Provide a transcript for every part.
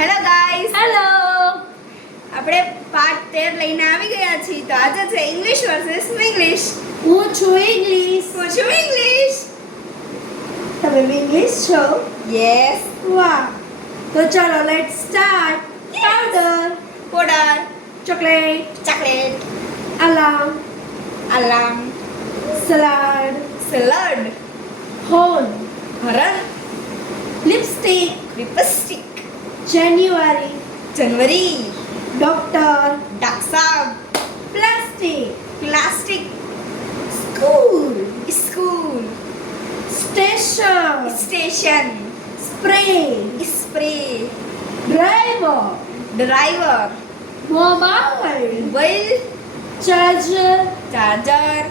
Hello guys, hello. આપણે part 13 લઈને આવી ગયા છીએ. તો આજે છે ઇંગ્લિશ વર્સેસ ઇંગ્લિશ. હું છું ઇંગ્લિશ. હું છું ઇંગ્લિશ. તમે ઇંગ્લિશ છો? યસ. વાહ. તો ચાલો let's start. Powder, powder, chocolate, chocolate, alarm, alarm, salad, salad, horn, હરણ, લિપસ્ટિક, લિપસ્ટિક, જાન્યુઆરી, જનવરી, ડોક્ટર, ડાકસાબ, plastic, plastic, school, school, station, station, spray, spray, driver, driver, mobile, mobile, charger, charger,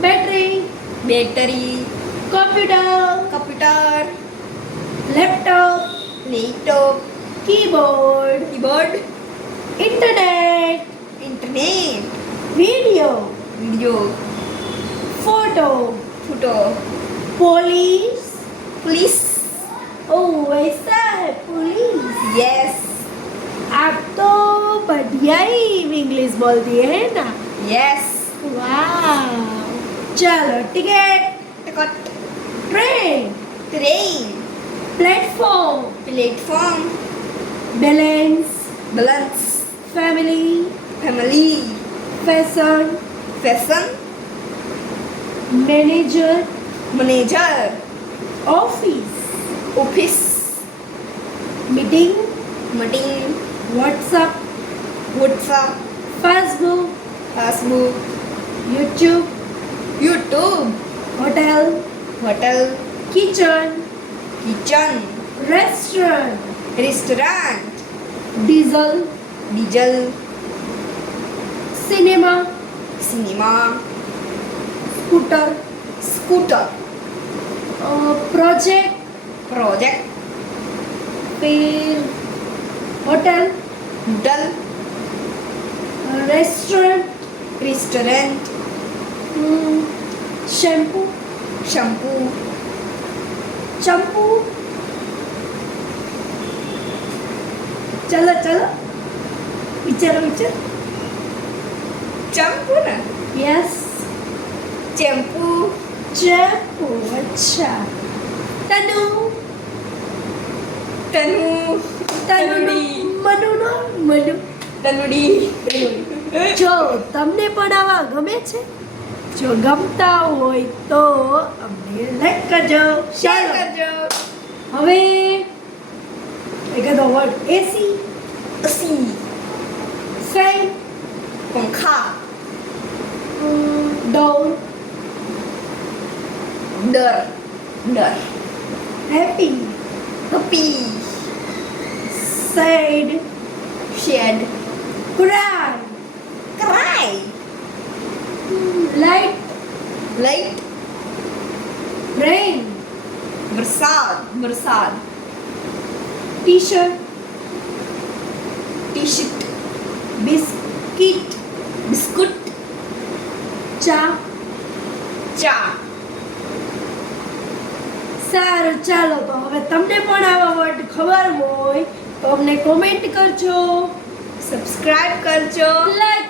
battery, battery, computer, computer, laptop, laptop, keyboard, keyboard, internet, internet, video, video, photo, photo, police. Police. ओह वैसा है police. Yes, आप तो बढ़िया ही English बोलती है ना. Yes. वाह. चलो ticket, ticket, train, train, platform, platform, balance, balance, family, family, fashion, fashion, manager, manager, office, office, meeting, meeting, WhatsApp, WhatsApp, Facebook, Facebook, YouTube, YouTube, hotel, hotel, kitchen, kitchen, restaurant, restaurant, diesel, diesel, cinema, cinema, scooter, scooter, project, project, फिर hotel, hotel, restaurant, restaurant, shampoo, shampoo, चंपू. चलो चलो विचारो विचार. चैम्पू ना, yes, चैम्पू, चंपू. अच्छा. तनु, तनु, तनु, Manu no Manu. तनुड़ी, જો તમને પણ આવા ગમે છે? જો ગમતા હોય તો અમને લાઈક કરજો, शेयर ચાલો. करजो. હવે એકાદો વર્ડ. એસી, असी, ફેન, पंखा, ડોર, डर, डर, હેપી, कपी, સેડ, शेड, cry, cry, light, light, rain, बरसात, बरसात, T shirt, T shirt, biscuit, biscuit, ચા. चा. સારું, ચાલો. તો હવે તમને પણ આવા વર્ડ ખબર હોય તો અમને કોમેન્ટ કરજો, सब्सक्राइब करजो. લાઈક